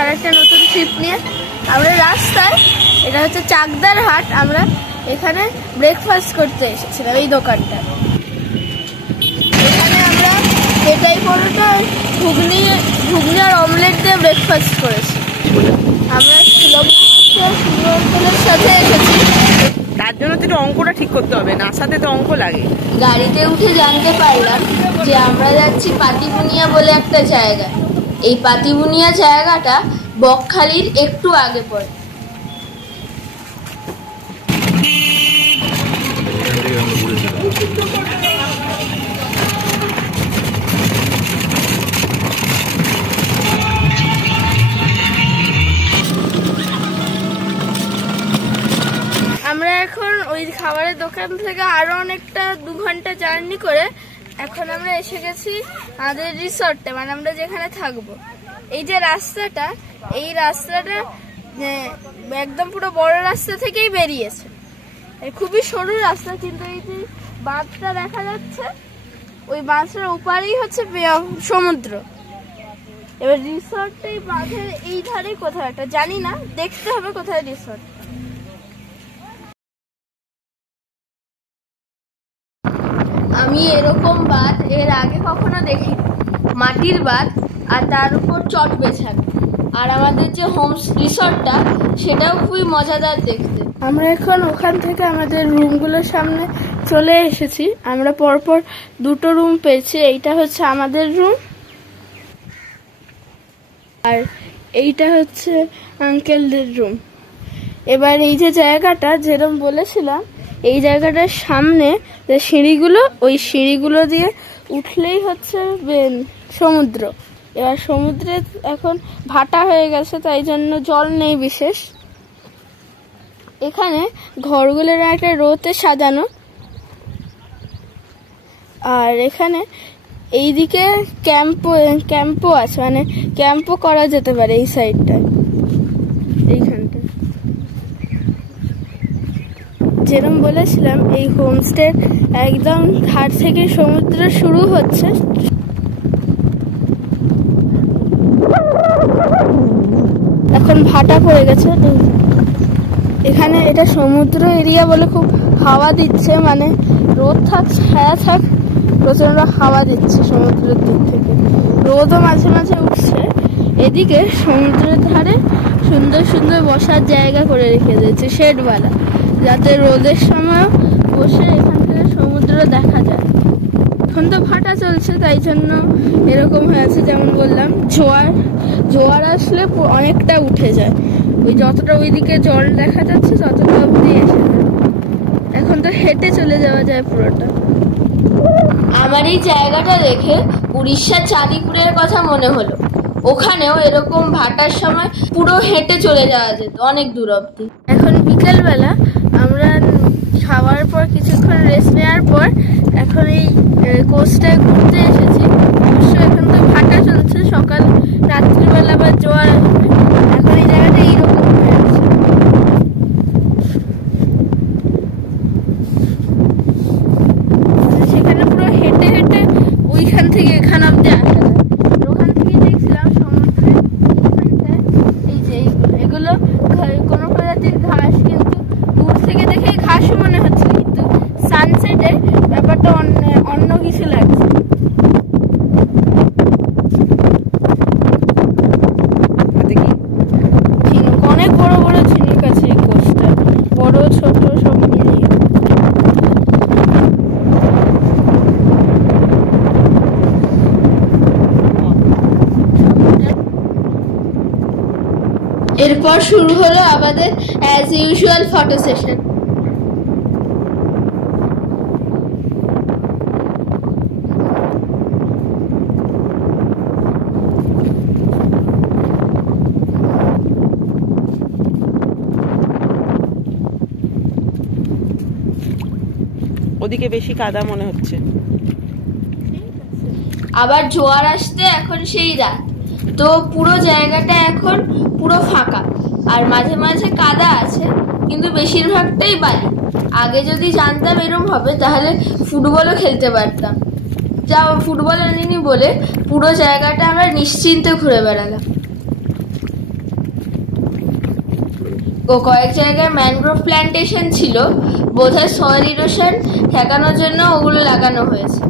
আরেকটা নতুন ট্রিপ নিয়ে। আমরা রাস্তায়, এটা হচ্ছে চাকদার হাট, আমরা এখানে ব্রেকফাস্ট করতে এসেছিলাম এই দোকানটা। এখানে আমরা পেটাই পরোটা, ঘুগনি আর অমলেট দিয়ে ব্রেকফাস্ট করেছি। আমরা শিলংয়ের সাথে এসেছি, তার জন্য তো অঙ্কটা ঠিক করতে হবে, না সাথে তো অঙ্ক লাগে। গাড়িতে উঠে জানতে পারলাম যে আমরা যাচ্ছি পাতিবুনিয়া বলে একটা জায়গা। এই পাতিবুনিয়া জায়গাটা বকখালির একটু আগে পড়ে। আমরা এখন ওই খাবারের দোকান থেকে আরো অনেকটা 2 ঘন্টা জার্নি করে এখন আমরা এসে গেছি আমাদের রিসর্টে, মানে আমরা যেখানে থাকবো। এই যে রাস্তাটা, এই রাস্তাটা একদম পুরো বড় রাস্তা থেকেই বেরিয়েছে। খুবই সরু রাস্তা, কিন্তু এই যে বাঁধটা দেখা যাচ্ছে, ওই বাঁধটার ওপারেই হচ্ছে সমুদ্র। এবার রিসর্টটা এই বাঁধের এই ধারেই কোথাও একটা, জানি না, দেখতে হবে কোথায় রিসর্ট। আমি এরকম বাঁধ এর আগে কখনো দেখিনি, মাটির বাঁধ আর তার উপর চট বেছানো। আর আমাদের যে হোম রিসর্টটা সেটাও খুবই মজাদার দেখতে। আমরা এখন ওখান থেকে আমাদের রুমগুলোর সামনে চলে এসেছি। আমরা পরপর 2টো রুম পেয়েছি। এইটা হচ্ছে আমাদের রুম, আর এইটা হচ্ছে আঙ্কেলদের রুম। এবার এই যে জায়গাটা যেরকম বলেছিলাম, এই জায়গাটার সামনে যে সিঁড়িগুলো, ওই সিঁড়িগুলো দিয়ে উঠলেই হচ্ছে সমুদ্র। এবার সমুদ্রে এখন ভাটা হয়ে গেছে, তাই জন্য জল নেই বিশেষ। এখানে ঘরগুলোর একটা রোতে সাজানো, আর এখানে এইদিকে ক্যাম্পও আছে, মানে ক্যাম্পও করা যেতে পারে এই সাইডটায়, এইখানটা। যেরকম বলেছিলাম, এই হোমস্টে একদম ধার থেকে সমুদ্র শুরু হচ্ছে। এখন ভাটা পড়ে গেছে এখানে। এটা সমুদ্র এরিয়া বলে খুব হাওয়া দিচ্ছে, মানে রোদ থাক ছায়া থাক, প্রচন্ড হাওয়া দিচ্ছে সমুদ্রের দিক থেকে। রোদও মাঝে মাঝে উঠছে। এদিকে সমুদ্রের ধারে সুন্দর সুন্দর বসার জায়গা করে রেখে দিয়েছে শেডওয়ালা, যাতে রোদের সময় বসে এখান থেকে সমুদ্র দেখা যায়। এখন তো ভাটা চলছে, তাই জন্য এরকম হয়েছে। যেমন বললাম, জোয়ার আসলে অনেকটা উঠে যায়, ওই যতটা ওইদিকে জল দেখা যাচ্ছে ততটা অবধি এসে যায়। এখন তো হেঁটে চলে যাওয়া যায় পুরোটা। আমার এই জায়গাটা দেখে উড়িষ্যার চাঁদিপুরের কথা মনে হলো। ওখানেও এরকম ভাটার সময় পুরো হেঁটে চলে যাওয়া যেত অনেক দূর অবধি। এখন বিকেলবেলা আমরা খাওয়ার পর কিছুক্ষণ রেস্ট নেওয়ার পর এখন এই কোস্টটায় ঘুরতে এসেছি। অবশ্য এখন তো ভাটা চলছে, সকাল রাত্রিবেলা বা জোয়ার আসবে। এখন এই জায়গাটা এইরকম হয়ে আছে। সেখানে পুরো হেঁটে হেঁটে ওইখান থেকে এখান অব্দি আসা যায়। ওখান থেকে দেখছিলাম সমুদ্রে এই যে এগুলো কোনো প্রজাতির ঘাস, কিন্তু দূর থেকে দেখে ঘাসও মনে হচ্ছে, কিন্তু সানসেটে ব্যাপারটা অন্য কিছু লাগছে। ঝিনুক, অনেক বড় বড় ঝিনুক আছে এই কোস্টটা, বড় ছোট সব মিলিয়ে। এরপর শুরু হলো আমাদের অ্যাজ ইউজুয়াল ফটো সেশন। ওদিকে বেশি কাদা মনে হচ্ছে। আবার জোয়ার আসতে এখন সেই রাত, তো পুরো জায়গাটা এখন পুরো ফাঁকা, আর মাঝে মাঝে কাদা আছে, কিন্তু বেশিরভাগটাই বালি। আগে যদি জানতাম এরকম হবে তাহলে ফুটবলও খেলতে পারতাম। যা ফুটবল আনিনি বলে পুরো জায়গাটা আমরা নিশ্চিন্তে ঘুরে বেড়ালাম। কয়েক জায়গায় ম্যানগ্রোভ প্ল্যান্টেশন ছিল, বোধহয় সয়েল ইরোশন ঠেকানোর জন্য ওগুলো লাগানো হয়েছে।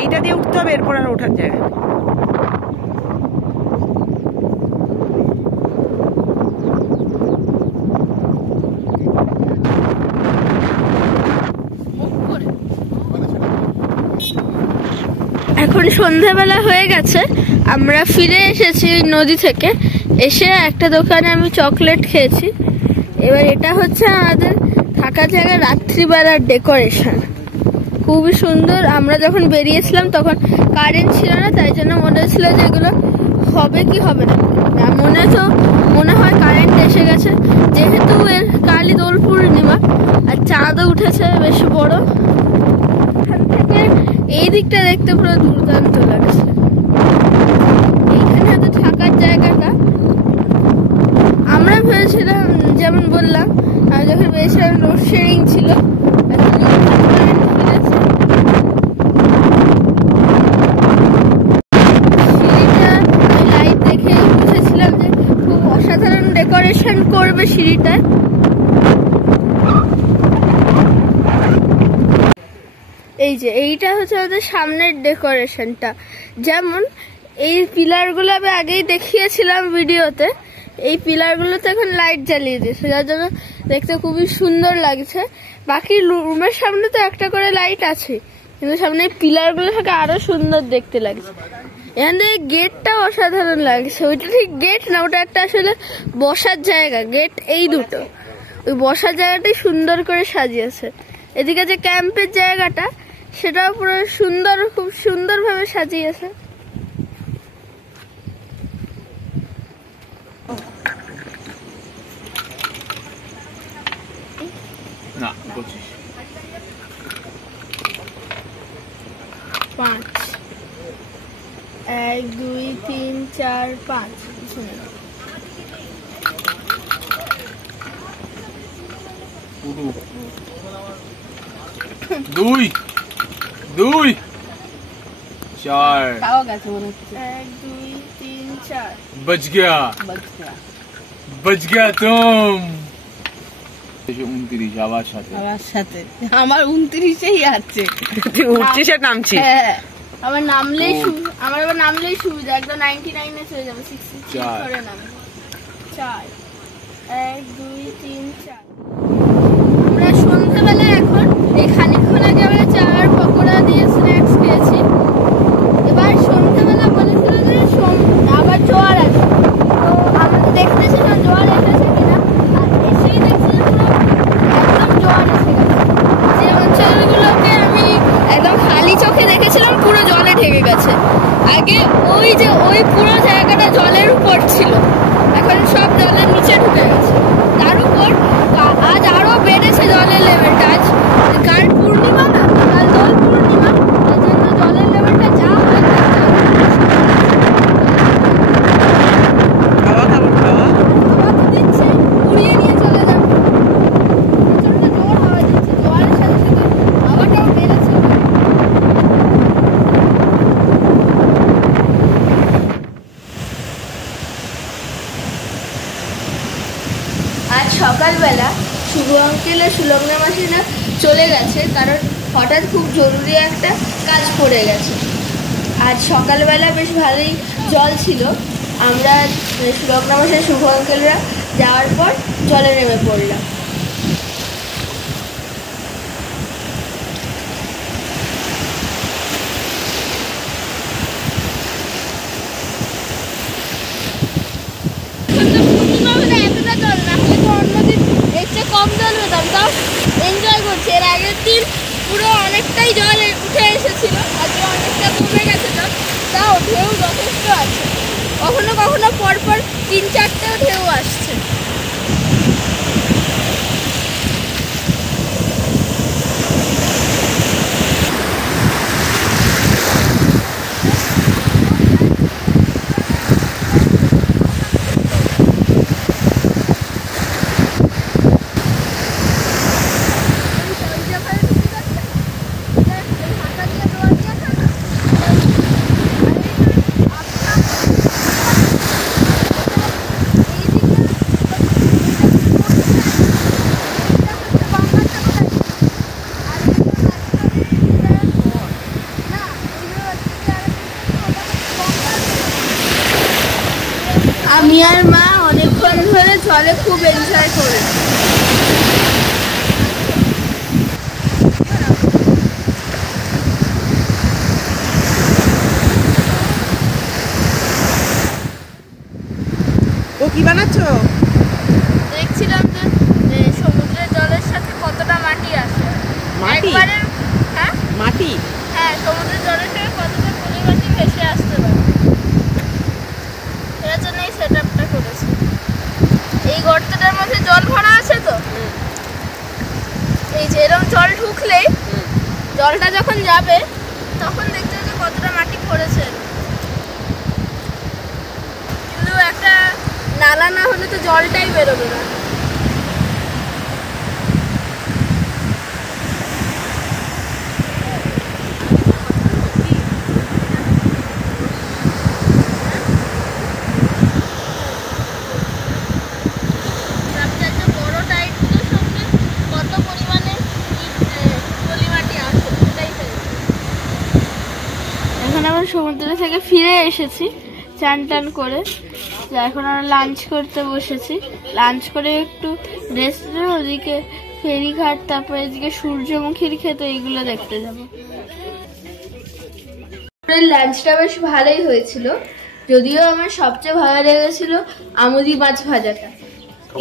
এইটা দিয়ে উঠতে হবে, এরপর আর ওঠার জায়গা নেই। এখন সন্ধ্যাবেলা হয়ে গেছে, আমরা ফিরে এসেছি নদী থেকে। এসে একটা দোকানে আমি চকলেট খেয়েছি। এবার এটা হচ্ছে আমাদের থাকার জায়গায় রাত্রিবেলার ডেকোরেশন, খুবই সুন্দর। আমরা যখন বেরিয়েছিলাম তখন কারেন্ট ছিল না, তাই জন্য মনে হচ্ছিল যে এগুলো হবে কি হবে না। মনে হয় কারেন্ট এসে গেছে, যেহেতু এর কালই দোল পূর্ণিমা আর চাঁদও উঠেছে বেশ বড়। এখান থেকে এই দিকটা দেখতে পুরো দুর্দান্ত লাগছে। এইখানে হয়তো থাকার জায়গাটা আমরা ভেবেছিলাম, যেমন বললাম আমি যখন বেশিরভাগ লোডশেডিং ছিল, লাইট দেখে বুঝেছিলাম যে খুব অসাধারণ ডেকোরেশন করবে সিঁড়িটা। এই যে এইটা হচ্ছে আমাদের সামনের ডেকোরেশনটা, যেমন এই পিলারগুলো আমি আগেই দেখিয়েছিলাম ভিডিওতে। এই পিলারগুলোতে এখন লাইট জ্বালিয়ে দিয়েছে, যার জন্য দেখতে খুবই সুন্দর লাগছে। বাকি রুমের সামনে তো একটা করে লাইট আছে, কিন্তু সামনে এই পিলারগুলো থেকে আরো সুন্দর দেখতে লাগছে। এখান থেকে গেটটা অসাধারণ লাগছে। ওইটা ঠিক গেট না, ওটা একটা আসলে বসার জায়গা। গেট এই দুটো, ওই বসার জায়গাটাই সুন্দর করে সাজিয়েছে। এদিকে যে ক্যাম্পের জায়গাটা, সেটাও পুরো সুন্দর, খুব সুন্দরভাবে সাজিয়েছে। না 25 5 1 2 3 4 5 2 2 4 পাওয়া গেছে মনে হচ্ছে। 1 2 3 4 बच गया बच गया तुम। 29 আবার সাথে আমার 29-এই আছে, তুই 29-এ নামছিস। হ্যাঁ, আমার নামলেই আমার আবার নামলেই সুবিধা, একদম 99 এ চলে যাবে। 66 করে নামে। 4 1 2 3 4। আমরা সন্ধ্যাবেলা এখন এই খানিকক্ষণ আগে আমরা চার পকোড়া দিয়ে স্ন্যাক্স খেয়েছি। এবার সন্ধ্যাবেলা বলেছিল যে আবার জোয়ার আছে, তো আমরা দেখতেছি না জোয়ার এসেছে কিনা। আর এসেই দেখছি একদম জোয়ার এসে গেছে। যে অঞ্চলগুলোকে আমি একদম খালি চোখে দেখেছিলাম পুরো জলে ঢেকে গেছে। আগে ওই পুরো জায়গাটা জলের উপর ছিল, এখন সব জলের নিচে ঢুকে গেছে। তার উপর আজ আরো বেড়েছে জলের লেভেলটা। আজ কাল পূর্ণিমা না, কাল দোল পূর্ণিমা, তার জন্য জলের লেভেলটা যা হয় হাওয়া তো দিচ্ছে, উড়িয়ে নিয়ে চলে যাবে। প্রচন্ড জোর হাওয়া দিচ্ছে, জোয়ারের সাথে সাথে হাওয়াটাও বেড়েছে। আজ সকালবেলা শুভ আঙ্কেল আর সুলগ্না মাসিরা চলে গেছে, কারণ হঠাৎ খুব জরুরি একটা কাজ পড়ে গেছে। আজ সকালবেলা বেশ ভালোই জল ছিল। আমরা সুলগ্না মাসি শুভ আঙ্কেলরা যাওয়ার পর জলে নেমে পড়লাম। এতটা জল না হলে তো অন্যদিন এর চেয়ে কম জল পেতাম, তাও এনজয় করছি। এর আগের দিন পুরো অনেকটাই জল উঠে এসেছিল, আজকে অনেকটা কমে গেছে জল, তাও ঢেউ যথেষ্ট আছে। কখনো কখনো পরপর 3-4টেও ঢেউ আসছে। আমি আর মা অনেকক্ষণ ধরে জলে খুব এনজয় করি। ও কি বানাচ্ছো? দেখছিলাম যে সমুদ্রের জলের সাথে কতটা মাটি আছে। মাটি? হ্যাঁ মাটি? হ্যাঁ, সমুদ্রের জলের সাথে কতটা পলি মাটি ভেসে আসতে পারে, এর জন্য এই সেট আপটা করেছি। এই গর্তটার মধ্যে জল ভরা আছে তো, এই যে এরকম জল ঢুকলেই জলটা যখন যাবে তখন দেখতে হবে কতটা মাটি পড়েছে। কিন্তু একটা নালা না হলে তো জলটাই বেরোবে না। সমুদ্র থেকে ফিরে এসেছি চান টান করে, এখন আমরা লাঞ্চ করতে বসেছি। লাঞ্চ করে একটু রেস্ট নেব, ওদিকে ফেরিঘাট, তারপরে এদিকে সূর্যমুখীর ক্ষেত, এইগুলো দেখতে যাব। লাঞ্চটা বেশ ভালোই হয়েছিল, যদিও আমার সবচেয়ে ভালো লেগেছিল আমুদি মাছ ভাজাটা।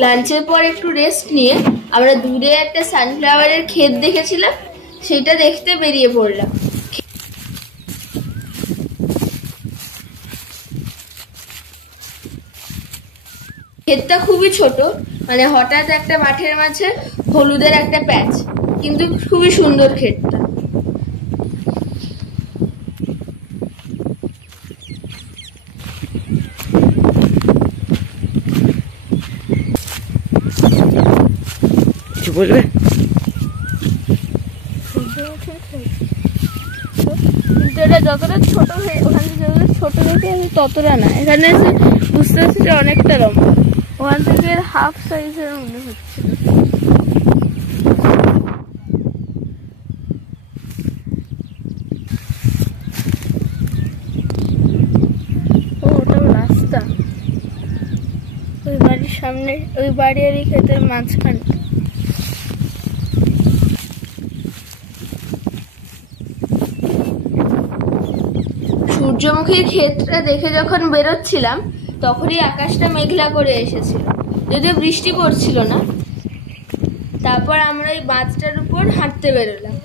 লাঞ্চের পর একটু রেস্ট নিয়ে আমরা দূরে একটা সানফ্লাওয়ারের ক্ষেত দেখেছিলাম, সেটা দেখতে বেরিয়ে পড়লাম। ক্ষেতটা খুবই ছোট, মানে হঠাৎ একটা মাঠের মাঝে হলুদের একটা প্যাচ, কিন্তু খুবই সুন্দর ক্ষেতটা। কিছু বলবে? কিন্তু এটা যতটা ছোট, ওখানে যতটা ছোট দেখে ততটা না, এখানে বুঝতে পারছি যে অনেকটা লম্বা। ওখান থেকে হাফ সাইজের মনে হচ্ছিল। ওটাও রাস্তা, ওই বাড়ির সামনে, ওই বাড়ি আর এই ক্ষেতের মাঝখানে। সূর্যমুখীর ক্ষেতটা দেখে যখন বেরোচ্ছিলাম তখনই আকাশটা মেঘলা করে এসেছিল, যদিও বৃষ্টি পড়ছিল না। তারপর আমরা এই বাঁধটার উপর হাঁটতে বেরোলাম।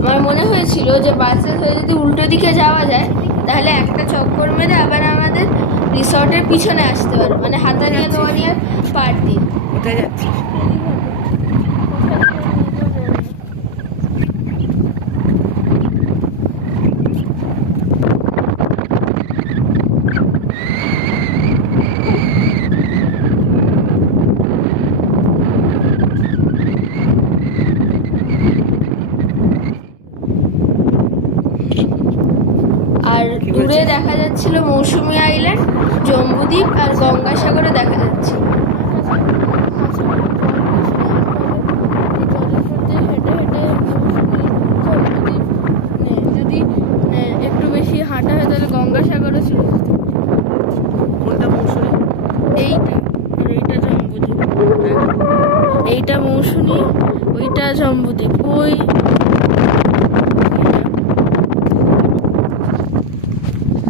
আমার মনে হয়েছিল যে বাসে হয়ে যদি উল্টো দিকে যাওয়া যায় তাহলে একটা চক্কর মেরে আবার আমাদের রিসর্টের পিছনে আসতে পারবো, মানে হাতানিয়া দোয়ানিয়ার পার দিয়ে। কোথায় যাচ্ছি? আর দূরে দেখা যাচ্ছিল মৌসুমী আইল্যান্ড, জম্বুদ্বীপ আর গঙ্গাসাগরে দেখা যাচ্ছে। যদি একটু বেশি হাঁটা হয় তাহলে গঙ্গাসাগরও ছিল। কোনটা মৌসুমী? এইটা, এইটা জম্বুদ্বীপ, এইটা মৌসুমী, ওইটা জম্বুদ্বীপ। ওই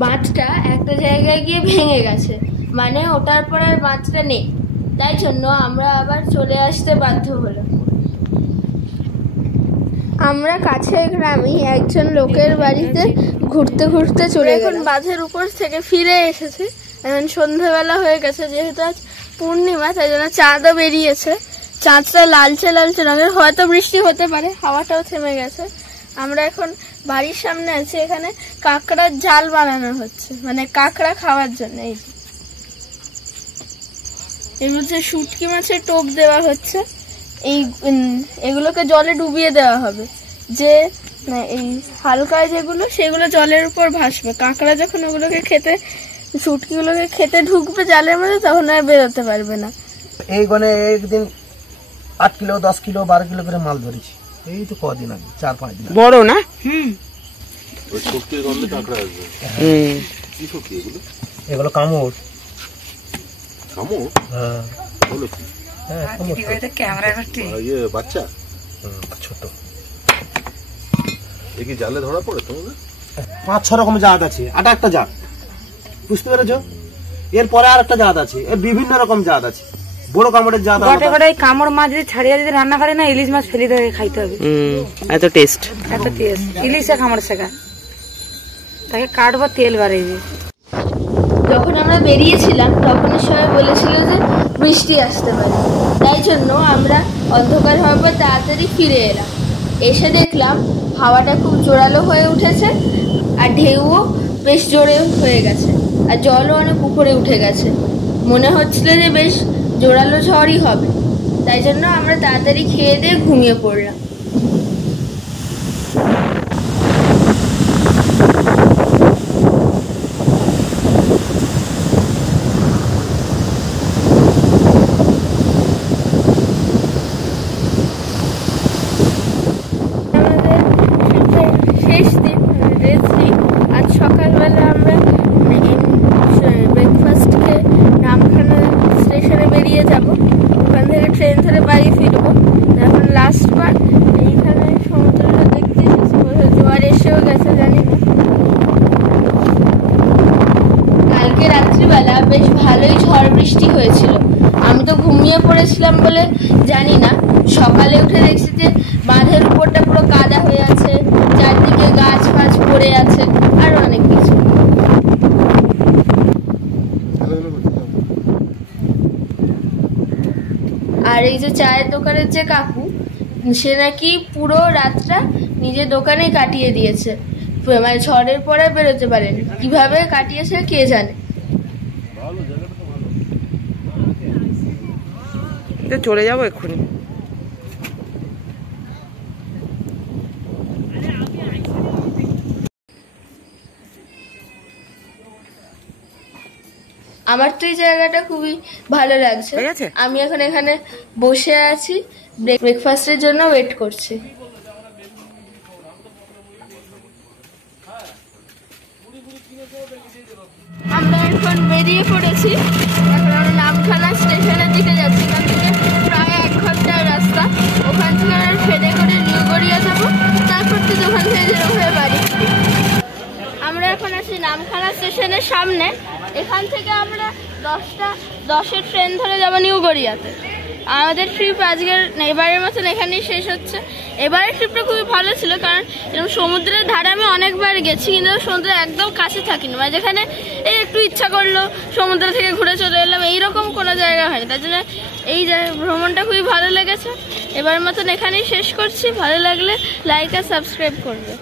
বাঁধটা একটা জায়গায় গিয়ে ভেঙে গেছে, মানে ওটার পর আর বাঁধটা নেই, তাই জন্য আমরা আবার চলে আসতে বাধ্য হলাম। আমরা কাছে গ্রামে একজন লোকের বাড়িতে ঘুরতে ঘুরতে চলে এখন বাঁধের উপর থেকে ফিরে এসেছি। এখন সন্ধ্যাবেলা হয়ে গেছে, যেহেতু আজ পূর্ণিমা তাই জন্য চাঁদও বেরিয়েছে। চাঁদটা লালচে লালচে রঙের, হয়তো বৃষ্টি হতে পারে, হাওয়াটাও থেমে গেছে। আমরা এখন বাড়ির সামনে আছি, এখানে কাঁকড়ার জাল বানানো হচ্ছে, মানে কাঁকড়া খাওয়ার জন্য। এই এর মধ্যে শুটকি মাছের টোপ দেওয়া হচ্ছে, এগুলোকে জলে ডুবিয়ে দেওয়া হবে, যে এই হালকা যেগুলো সেগুলো জলের উপর ভাসবে। কাঁকড়া যখন ওগুলোকে খেতে, শুটকিগুলোকে খেতে ঢুকবে জালের মধ্যে, তখন আর বেরোতে পারবে না। এই গনে একদিন 8 কিলো 10 কিলো 12 কিলো করে মাল ধরেছি, এই তো কদিন আগে, 4-5 দিন। বড় না? এগুলো কামড়। শামুক? হ্যাঁ বলো কি? হ্যাঁ সমস্ত। ইয়ে বাচ্চা? ছোট এ কি জালে ধরা পড়ে তোমাদের? 5-6 রকম জাত আছে, আটা একটা জাত, বুঝতে পেরেছো? এরপরে আর একটা জাত আছে, এর বিভিন্ন রকম জাত আছে। বড় কামড়ের জাত গোটে গোটে কামড় মাছ যদি ছাড়িয়ে যদি রান্না করে না, ইলিশ মাছ ফেলে ধরে খাইতে হবে। এত টেস্ট। এত টেস্ট ইলিশে কামড় শেখা, তাকে কাটবো তেল বাড়িয়ে দিয়ে। যখন আমরা বেরিয়েছিলাম তখন সবাই বলেছিল যে বৃষ্টি আসতে পারে, তাই জন্য আমরা অন্ধকার হওয়ার পর তাড়াতাড়ি ফিরে এলাম। এসে দেখলাম হাওয়াটা খুব জোরালো হয়ে উঠেছে আর ঢেউও বেশ জোরে হয়ে গেছে আর জলও অনেক উপরে উঠে গেছে। মনে হচ্ছিল যে বেশ জোরালো ঝড়ই হবে, তাই জন্য আমরা তাড়াতাড়ি খেয়ে দিয়ে ঘুমিয়ে পড়লাম। শেষ দিন রেস্ট্রি, আজ সকালবেলা আমরা ব্রেকফাস্ট খেয়ে নামখানা স্টেশনে বেরিয়ে যাব। ওখান থেকে ট্রেন ধরে বাড়ি ফিরবো। এখন লাস্ট বার এইখানে সমুদ্রটা দেখতে এসেছি, জোয়ার এসেও গেছে জানি না। কালকে রাত্রিবেলা বেশ ভালোই ঝড় বৃষ্টি হয়েছিল। আমি তো ঘুমিয়ে পড়েছিলাম বলে জানি না, সকালে উঠে দেখছি যে বাঁধের উপরটা পুরো কাদা হয়ে আছে, চারদিকে গাছ ফাছ পড়ে আছে, আরো অনেক কিছু। আর এই যে চায়ের দোকানের যে কাকু, সে নাকি পুরো রাতটা নিজের দোকানেই কাটিয়ে দিয়েছে, মানে ঝড়ের পরে বেরোতে পারেনি। কিভাবে কাটিয়েছে কে জানে। চলে যাবো এক্ষুনি। আমার তো এই জায়গাটা খুবই ভালো লাগছে। আমি এখন এখানে বসে আছি, ব্রেকফাস্টের জন্য ওয়েট করছি। আমরা এখন বেরিয়ে পড়েছি, এখন আমরা নামখানা স্টেশনের দিকে যাচ্ছি। এখান থেকে প্রায় 1 ঘন্টার রাস্তা। ওখান থেকে আমরা ট্রেনে করে নিউ গড়িয়া যাবো, তারপর তো ওখান থেকে যেরকম হয়ে বাড়ি। আমরা এখন আছি নামখানা স্টেশনের সামনে। এখান থেকে আমরা 10:10 ট্রেন ধরে যাবো নিউ গড়িয়াতে। আমাদের ট্রিপ আজকের এবারের মতন এখানেই শেষ হচ্ছে। এবারের ট্রিপটা খুবই ভালো ছিল, কারণ এরকম সমুদ্রের ধারে আমি অনেকবার গেছি, কিন্তু সমুদ্রের একদম কাছে থাকিনি। মানে যেখানে এই একটু ইচ্ছা করলো সমুদ্র থেকে ঘুরে চলে এলাম, এইরকম কোনো জায়গা হয়নি। তাই জন্য এই ভ্রমণটা খুবই ভালো লেগেছে। এবারের মতন এখানেই শেষ করছি। ভালো লাগলে লাইক আর সাবস্ক্রাইব করবে।